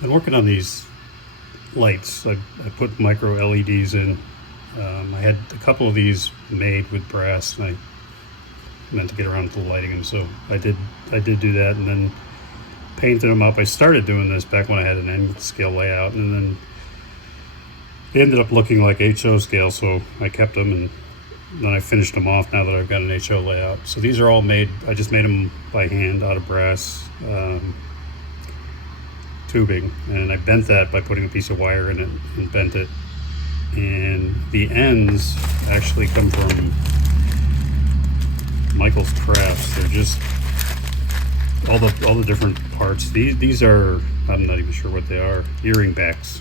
been working on these lights. I put micro LEDs in. I had a couple of these made with brass, and I meant to get around to lighting them, so I did do that, and then painted them up. I started doing this back when I had an N scale layout, and then it ended up looking like HO scale, so I kept them, and then I finished them off now that I've got an HO layout. So these are all made, I just made them by hand out of brass tubing, and I bent that by putting a piece of wire in it and bent it. And the ends actually come from Michael's Crafts. They're just all the different parts. These are, I'm not even sure what they are, earring backs.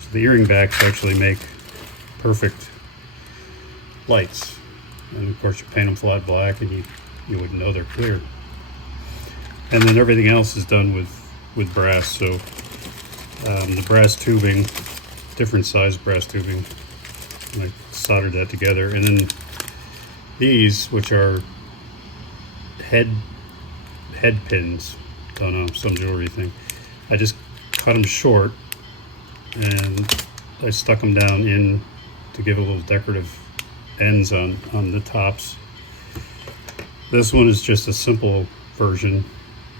So the earring backs actually make perfect lights, and of course you paint them flat black and you wouldn't know they're clear. And then everything else is done with brass. So the brass tubing, different size brass tubing, and I soldered that together. And then these, which are head pins on some jewelry thing, I just cut them short and I stuck them down in to give a little decorative ends on the tops. This one is just a simple version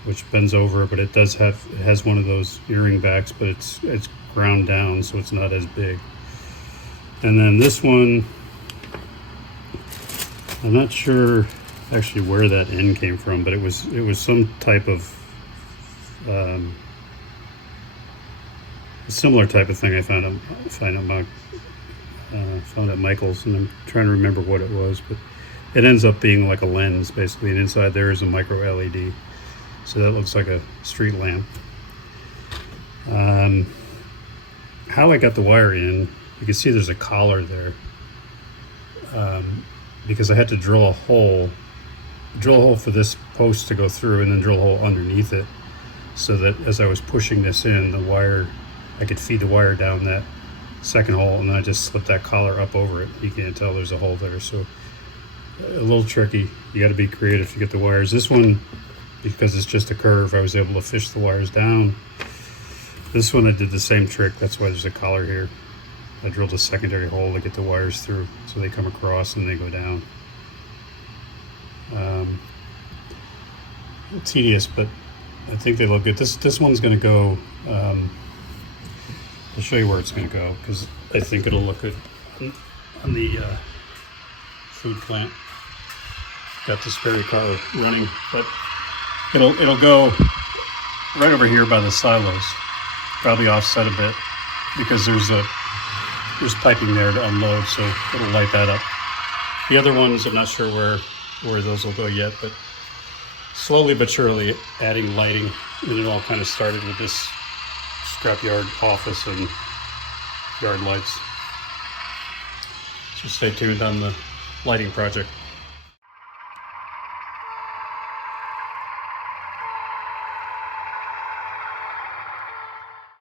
which bends over, but it has one of those earring backs, but it's ground down, so it's not as big. And then this one, I'm not sure actually where that end came from, but it was some type of a similar type of thing I found at Michael's, and I'm trying to remember what it was, but it ends up being like a lens basically, and inside there is a micro LED, so that looks like a street lamp. How I got the wire in, you can see there's a collar there, because I had to drill a hole for this post to go through, and then drill a hole underneath it, so that as I was pushing this in, I could feed the wire down that second hole, and then I just slip that collar up over it. You can't tell there's a hole there, so a little tricky. You got to be creative to get the wires. This one, because it's just a curve, I was able to fish the wires down. This one I did the same trick, that's why there's a collar here. I drilled a secondary hole to get the wires through, so they come across and they go down. Tedious, but I think they look good. This one's going to go, I'll show you where it's going to go, because I think it'll look good on the food plant. Got the spare car running, but it'll go right over here by the silos, probably offset a bit, because there's piping there to unload, so it'll light that up. The other ones, I'm not sure where those will go yet, but slowly but surely adding lighting, and it all kind of started with this scrapyard office and yard lights. So stay tuned on the lighting project.